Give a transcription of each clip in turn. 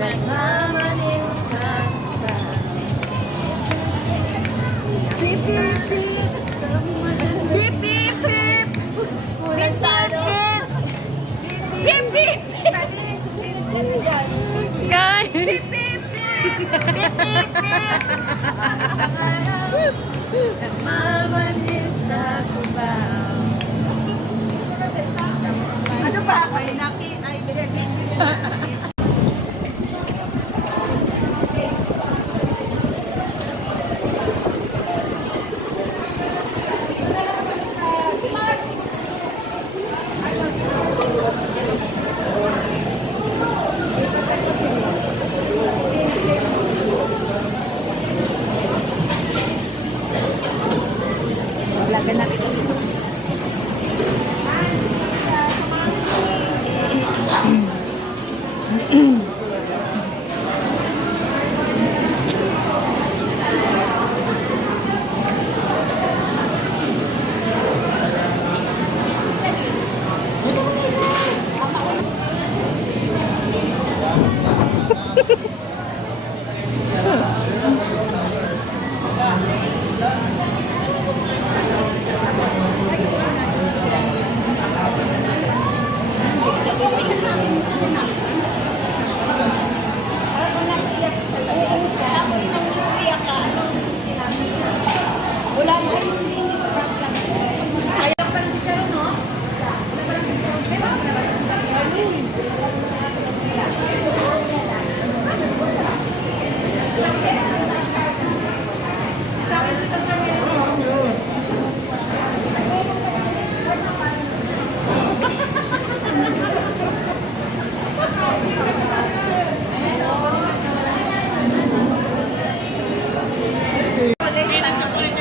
nagmamanin sa Beep, beep, beep. Beep, beep, beep. Beep, beep, beep. Beep, beep. Guys. Beep, beep, beep. Beep, beep, beep. Isang araw, nagmamanis sa Cubao. Ano ba? Ay, binibigyan. Lagan natin ito.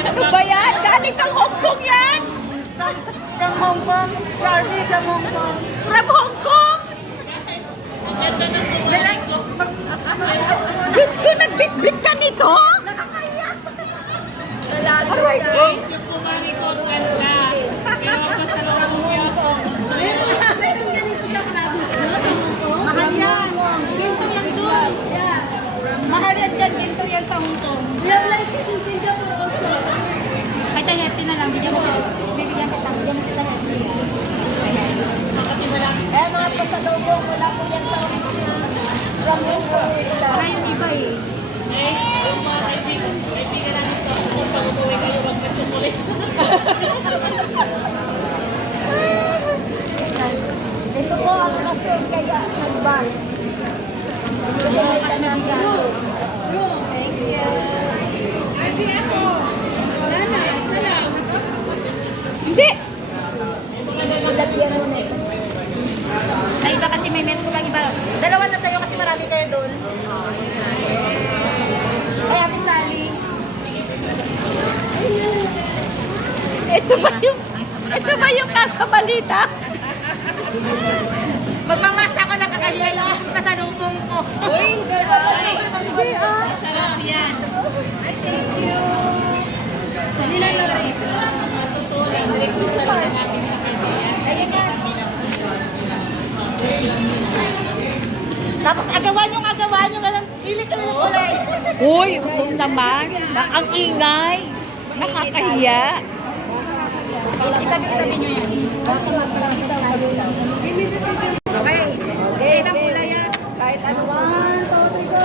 Ano ba yan? Galing ng Hong Kong yan? From Hong Kong? Charlie from Hong Kong. From Hong Kong? Diyos ko, nagbit-bit ka nito? Nakakaya. Aray ko. Yung kumari ko ganda. Pero pasalungan mo yung Meron ganito sa Kravis. Mahal yan. Ginto yan doon. Mahal yan yan. Ginto yan sa Hong Kong. Yung like this in Singapore also. Kahit ang hefty na lang. Bigyan mo kita. Bigyan mo kita hefty. Eh, mga pasalubong. Wala po yan sa Hong Kong. From Hong Kong. Ay, yung iba eh. yung mga kaibigan namin sa kung pag-uwi kayo wag na chocolate. Ito po ang rason kaya nag-bar. Kasi may tananggan. Thank you. Wala na, salam. Hindi! Ilagyan mo na ito. Sa iba kasi may meron ko lang iba. Dalawa na sa'yo kasi marami kayo doon. Ay, Ate Sally. Ito ba yung nasa balita? Magmamasa ako nakakahiya lang yung pasalubong ko. Uy, Hindi ah. Sarap yan. Ay, thank you. hindi na lang. Tutulong. Tutulong natin sa kanya. Ayun na. Tapos agawan yung ganun. Pili ka ng kulay. Uy, huwag naman. Ang ingay. Nakakahiya. Itabi nyo yan. Okay. Okay, ibang kulay yan. Kahit ano. 1, 2, 3, go.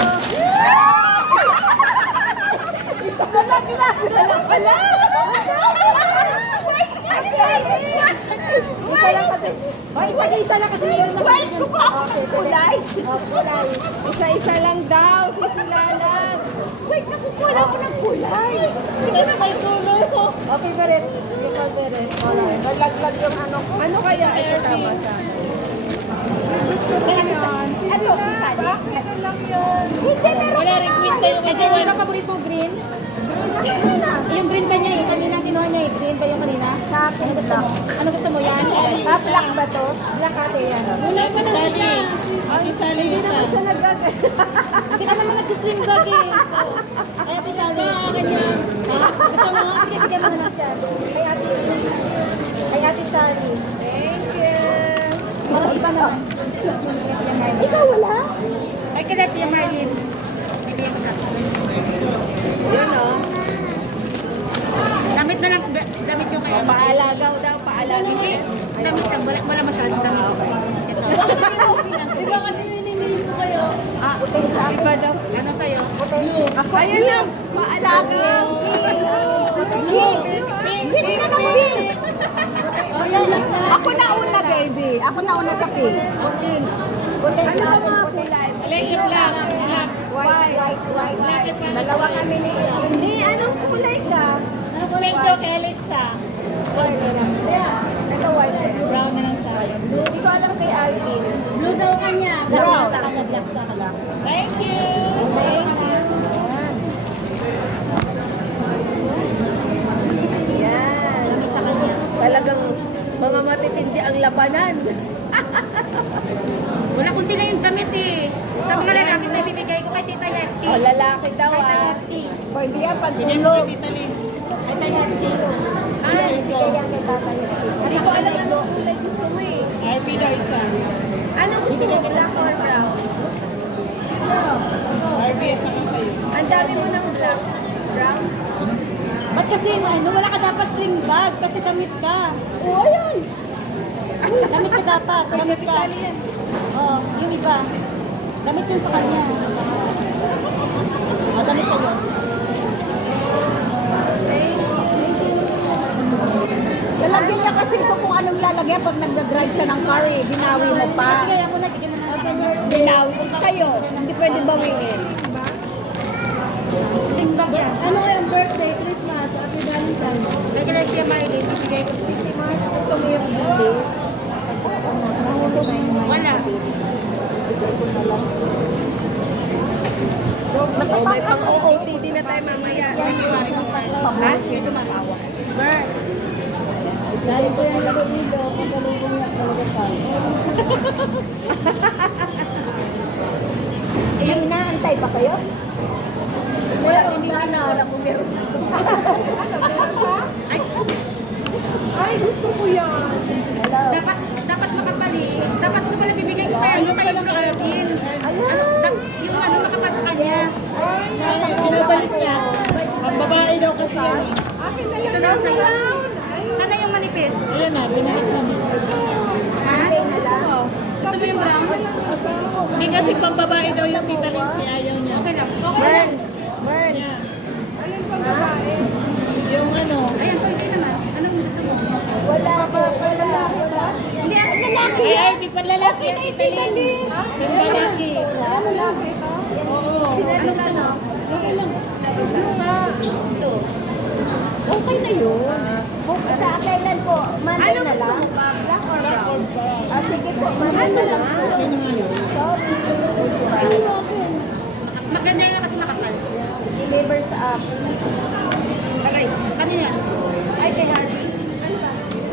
Isa pala. Isa lang kasi. Isa lang kasi meron na. Well, suko ako ng kulay. Kulay. Isa-isa lang daw, sisilalabs. Wait, nakukuha ako ng kulay. Hindi na may color ko. Okay, Beret. Ikaw, Beret. Alright. Malaglag yung ano. Ano kaya ito tama sa akin? Ano? Bakit lang yun? Hindi, meron. Wala rin kwenta yung agawan. Ano paborito mo, green? Yung green ba niya eh? Kanina kinuha niya eh. Green ba yung kanina? Sa akin, black. Ano gusto mo yan? Black ba to? Black ate yan. Wala pa na sali. Ang isali Hindi isa. naman siya Hindi naman nagsislim vlog eh. Ay, Ate Sally. Ganyan. Gusto mo? Sige, bigyan mo na lang siya. Kay Ate Sally. Thank you. Para iba naman. Ikaw wala? Ay, Ay, kada si Marlene. Yun, oh. Damit na lang, damit yung kaya. Paalagaw daw, paalagaw. Damit lang, wala masyadong damit. Ito. Di ba kasi nininig ko kayo? Ah, iba daw. Ano sa'yo? Ako, ayun na, paalagaw. Pink na ng pink. Ako na una, baby. Ako na una sa pink. Ano ba mga kulay? Electric black. Black. White. Dalawa kami ni Ni, anong kulay ka? Pink daw kay Alexa. Ito white eh. Brown na lang sa Hindi ko alam kay Alvin. Blue daw kanya. Brown. Sa kanya, black sa kanya. Thank you. Thank you. Yan. Damit sa kanya. Talagang mga matitindi ang labanan. Wala kundi na yung damit eh. Sa mga lalaki na ibibigay ko kay Tita Yeti. O, lalaki daw ah. Pwede yan pag tulog. Tita Yeti. Ay, bigay yan kay tatay. Hindi ko alam anong kulay gusto mo eh. RP daw isa. Anong gusto mo? Black or brown? RP at saka sa'yo. Ang dami mo ng black. Brown? Ba't kasi ano, wala ka dapat sling bag kasi damit ka. Oo, ayun. Damit ka dapat, damit ka. Oo, yung iba. Damit yun sa kanya. O, damit sa'yo. Lalagyan niya kasi ito kung anong lalagyan pag nag-drive siya ng car eh. Binawi mo pa. Sige, ako na, bigyan mo na lang. Binawi. Sa'yo. Hindi pwede bawiin. Ano yung birthday, Christmas, Happy Valentine's? Lagi na siya Miley, bibigay ko. Si Mars, gusto mo yung bilis. Wala. Oh, may pang-OOTD na tayo mamaya. Ha? Sino masawa? Bert. Dahil ko yung nalulilo, ang kalubong niya talaga sa May inaantay pa kayo? Meron sana. Meron. Ay, gusto ko yan. Hello. Dapat makapali. Dapat ko pala bibigay ko kaya yung kayo ng Alvin. Yung ano makapal sa kanya. Ay, pinabalik niya. Ang babae daw kasi yan eh. Akin na Ito lang daw daw sa'yo. yan. Sana yung manifest. Ayun na, binalik na niya. Ha? Gusto mo? Gusto mo yung brown? Hindi kasi pang babae daw yung Tita Lindsay, ayaw niya. Okay lang. Mern. Mern. Yeah. Alin pang babae? Yung ano, Ayun, pwede naman. Anong gusto mo? Wala pa. Wala pa. Hindi, lalaki. ay, RP pa lalaki ang Tita Lindsay. Yung lalaki. Lalaki ito? Oo. Pinalitan no? Okay lang. Ito. Okay na yun. Sa kailan po? Monday na lang? Black or brown? Ah, sige po. Monday na lang. Sorry. Maganda yun kasi makapal. Deliver sa akin. Aray, kanina yan. Ay, kay Harvey.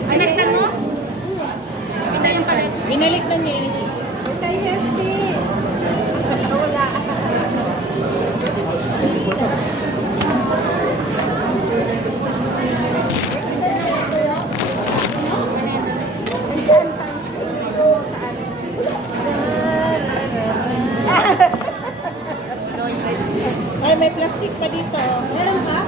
Ay, nagtan mo? Ito yung palit. Binalik na niya. Kay Harvey. Wala. Saan? Saan? Ay, may plastic pa dito. Meron pa?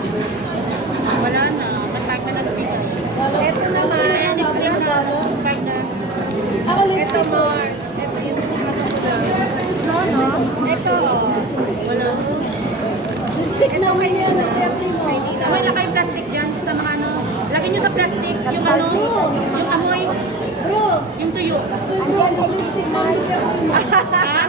Wala na. Matag na speaker. Ito naman. Ako Ito more. Ito yung no, no. Ito. Wala. Ito may ano. May naka yung plastic dyan sa mga ano. Lagyan nyo sa plastic yung ano. Yung amoy. Bro. Yung tuyo. Andiyan ay si Mars. Ha?